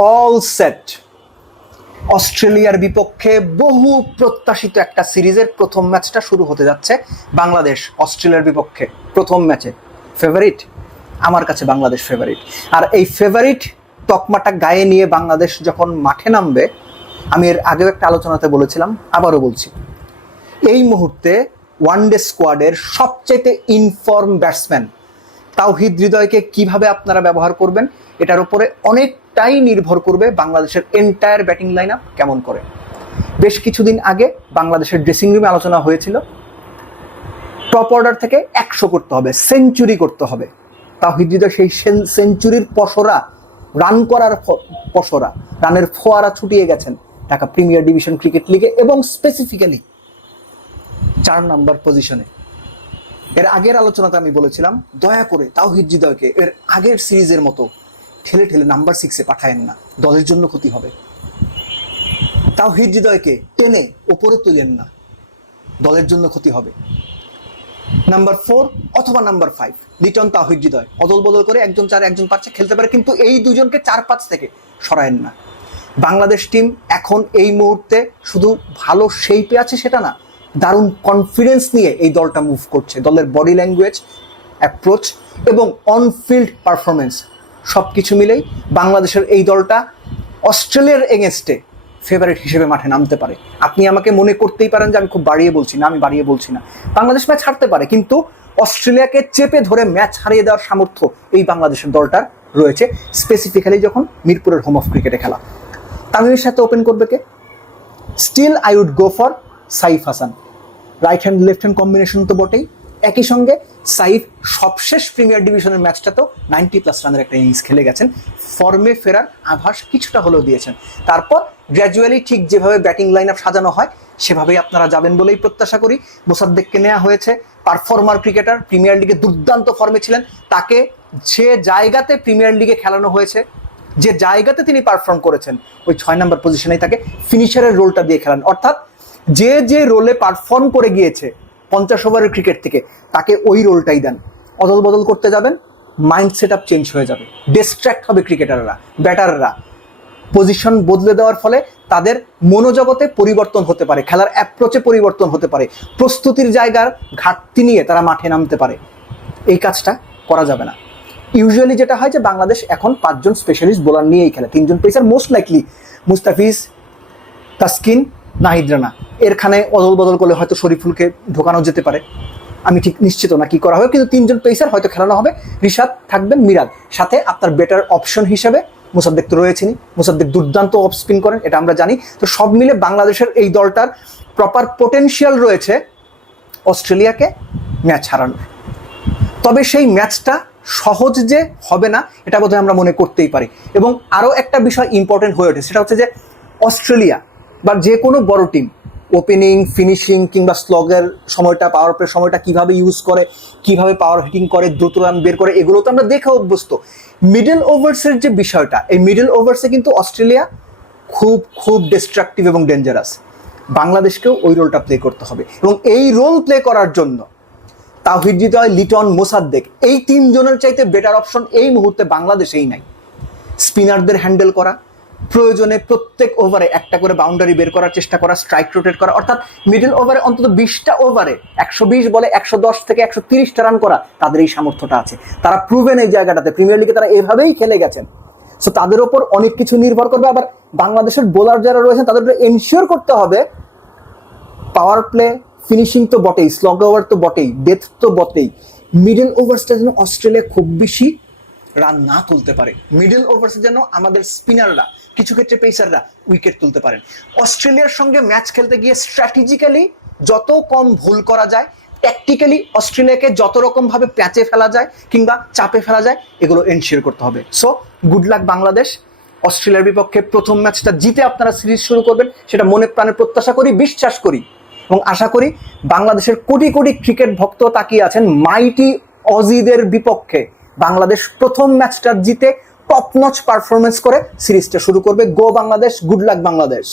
All set. অস্ট্রেলিয়ার বিপক্ষে বহু প্রত্যাশিত একটা সিরিজের প্রথম ম্যাচটা শুরু হতে যাচ্ছে। বাংলাদেশ অস্ট্রেলিয়ার বিপক্ষে প্রথম ম্যাচে ফেভারিট, আমার কাছে বাংলাদেশ ফেভারিট। আর এই ফেভারিট তকমাটা গায়ে নিয়ে বাংলাদেশ যখন মাঠে নামবে, আমি এর আগেও একটা আলোচনাতে বলেছিলাম, আবারও বলছি, এই মুহূর্তে ওয়ানডে স্কোয়াডের সবচেয়ে ইনফর্ম ব্যাটসম্যান তাওহিদ হৃদয়কে কিভাবে আপনারা ব্যবহার করবেন, এটার উপরে অনেকটাই নির্ভর করবে বাংলাদেশের এন্টায়ার ব্যাটিং লাইন আপ কেমন করে। বেশ কিছুদিন আগে বাংলাদেশের ড্রেসিং রুমে আলোচনা হয়েছিল, টপ অর্ডার থেকে 100 করতে হবে, সেঞ্চুরি করতে হবে। তাওহিদ হৃদয় সেই সেঞ্চুরির পসরা, রান করার পসরা, রানের ফোয়ারা ছুটিয়ে গেছেন ঢাকা প্রিমিয়ার ডিভিশন ক্রিকেট লিগে এবং স্পেসিফিক্যালি 4 নম্বর পজিশনে। এর আগের আলোচনাতে আমি বলেছিলাম, দয়া করে তাওহিদ হৃদয়কে এর আগের সিরিজের মতো ঠেলে ঠেলে নাম্বার 6-এ পাঠায়েন না, দলের জন্য ক্ষতি হবে। তাওহিদ হৃদয়কে টেনে ওপরে তুলেন না, দলের জন্য ক্ষতি হবে। নাম্বার 4 অথবা নাম্বার 5 লিটন তাওহিদ হৃদয় অদল বদল করে একজন 4 একজন 5-এ খেলতে পারে, কিন্তু এই দুজনকে 4-5 থেকে সরায়েন না। বাংলাদেশ টিম এখন এই মুহূর্তে শুধু ভালো শেপে আছে সেটা না, দারুণ কনফিডেন্স নিয়ে এই দলটা মুভ করছে। দলের বডি ল্যাঙ্গুয়েজ, অ্যাপ্রোচ এবং অনফিল্ড পারফরমেন্স সব কিছু মিলেই বাংলাদেশের এই দলটা অস্ট্রেলিয়ার এগেনস্টে ফেভারিট হিসেবে মাঠে নামতে পারে। আপনি আমাকে মনে করতেই পারেন যে আমি খুব বাড়িয়ে বলছি না, আমি বাড়িয়ে বলছি না। বাংলাদেশ ম্যাচ হারতে পারে, কিন্তু অস্ট্রেলিয়াকে চেপে ধরে ম্যাচ হারিয়ে দেওয়ার সামর্থ্য এই বাংলাদেশের দলটার রয়েছে, স্পেসিফিক্যালি যখন মিরপুরের হোম অফ ক্রিকেটে খেলা। তামিমের সাথে ওপেন করবে কে? Still I would go for Saif Hasan. Right hand left hand combination তো বটেই, একই সঙ্গে সাইফ সবশেষ প্রিমিয়ার ডিভিশনের ম্যাচটাতেও 90+ রানের একটা ইনিংস খেলে গেছেন, ফর্মে ফেরার আভাস কিছুটা হলেও দিয়েছেন। তারপর গ্র্যাজুয়ালি ঠিক যেভাবে ব্যাটিং লাইন আপ সাজানো হয় সেভাবেই আপনারা যাবেন বলেই প্রত্যাশা করি। মোসাদ্দেককে নেওয়া হয়েছে, পারফর্মার ক্রিকেটার, প্রিমিয়ার লিগে দুর্দান্ত ফর্মে ছিলেন, তাকে যে জায়গাতে প্রিমিয়ার লিগে খেলানো হয়েছে, যে জায়গাতে তিনি পারফর্ম করেছেন, ওই 6 নম্বর পজিশনেই তাকে ফিনিশারের রোলটা দিয়ে খেলান। অর্থাৎ যে যে রোলে পারফর্ম করে গিয়েছে 50 ওভারের ক্রিকেট থেকে, তাকে ওই রোলটাই দেন। অদল বদল করতে যাবেন, মাইন্ড সেট আপ চেঞ্জ হয়ে যাবে, ডিস্ট্র্যাক্ট হবে ক্রিকেটাররা, ব্যাটাররা। পজিশন বদলে দেওয়ার ফলে তাদের মনোজগতে পরিবর্তন হতে পারে, খেলার অ্যাপ্রোচে পরিবর্তন হতে পারে, প্রস্তুতির জায়গার ঘাটতি নিয়ে তারা মাঠে নামতে পারে। এই কাজটা করা যাবে না। ইউজুয়ালি যেটা হয় যে বাংলাদেশ এখন 5 জন স্পেশালিস্ট বোলার নিয়েই খেলে, 3 জন pacer, most likely Mustafiz, Taskin, Nahid Rana. এরখানে অদল বদল করলে হয়তো শরীফুলকে ঢোকানো যেতে পারে, আমি ঠিক নিশ্চিত না কি করা হবে, কিন্তু 3 জন পেসার হয়তো খেলানো হবে। রিশাদ থাকবেন, মিরাজ, সাথে আপনার বেটার অপশন হিসেবে মুসাদ্দেক তো রয়েছেনই। মুসাদ্দেক দুর্দান্ত অফ স্পিন করেন, এটা আমরা জানি। তো সব মিলে বাংলাদেশের এই দলটার প্রপার পোটেনশিয়াল রয়েছে অস্ট্রেলিয়াকে ম্যাচ হারানোর। তবে সেই ম্যাচটা সহজ যে হবে না এটা বোধহয় আমরা মনে করতেই পারি। এবং আরও একটা বিষয় ইম্পর্টেন্ট হয়ে ওঠে, সেটা হচ্ছে যে অস্ট্রেলিয়া বা যে কোনো বড় টিম ওপেনিং, ফিনিশিং কিংবা স্লগের সময়টা, পাওয়ার প্লে সময়টা কীভাবে ইউজ করে, কীভাবে পাওয়ার হিটিং করে, দ্রুত রান বের করে, এগুলো তো আমরা দেখে অভ্যস্ত। মিডল ওভার্সের যে বিষয়টা, এই মিডল ওভার্সে কিন্তু অস্ট্রেলিয়া খুব খুব ডিস্ট্রাকটিভ এবং ডেঞ্জারাস। বাংলাদেশকেও ওই রোলটা প্লে করতে হবে, এবং এই রোল প্লে করার জন্য তাওহিদ হৃদয়, লিটন, মোসাদ্দেক, এই 3 জনের চাইতে বেটার অপশন এই মুহূর্তে বাংলাদেশেই নাই। স্পিনারদের হ্যান্ডেল করা, প্রয়োজনে প্রত্যেক ওভারে একটা করে বাউন্ডারি বের করার চেষ্টা করা, স্ট্রাইক রোটেট করা, অর্থাৎ মিডল ওভারে অন্তত 20টা ওভারে 120 বলে 110 থেকে 130টা রান করা, তাদের এই সামর্থ্যটা আছে। তারা প্রুভেন এই জায়গাটাতে, প্রিমিয়ার লিগে তারা এভাবেই খেলে গেছেন। সো তাদের ওপর অনেক কিছু নির্ভর করবে। আবার বাংলাদেশের বোলার যারা রয়েছেন তাদের এনশিওর করতে হবে পাওয়ার প্লে, ফিনিশিং তো বটেই, স্লগ ওভার তো বটেই, ডেথ তো বটেই, মিডল ওভার্সটা যেন অস্ট্রেলিয়া খুব বেশি রান না তুলতে পারে। মিডল ওভার্সে যেন আমাদের স্পিনাররা, কিছু ক্ষেত্রে পেসাররা উইকেট তুলতে পারেন। অস্ট্রেলিয়ার সঙ্গে ম্যাচ খেলতে গিয়ে স্ট্র্যাটেজিক্যালি যত কম ভুল করা যায়, ট্যাকটিক্যালি অস্ট্রেলিয়াকে যত রকমভাবে প্যাচে ফেলা যায় কিংবা চাপে ফেলা যায়, এগুলো এনশিওর করতে হবে। So good luck Bangladesh. অস্ট্রেলিয়ার বিপক্ষে প্রথম ম্যাচটা জিতে আপনারা সিরিজ শুরু করবেন, সেটা মনে প্রাণে প্রত্যাশা করি, বিশ্বাস করি এবং আশা করি। বাংলাদেশের কোটি কোটি ক্রিকেট ভক্ত তাকিয়ে আছেন মাইটি অজিদের বিপক্ষে। বাংলাদেশ প্রথম ম্যাচটা জিতে টপ নচ পারফরমেন্স করে সিরিজটা শুরু করবে। গো বাংলাদেশ, গুড লাক বাংলাদেশ।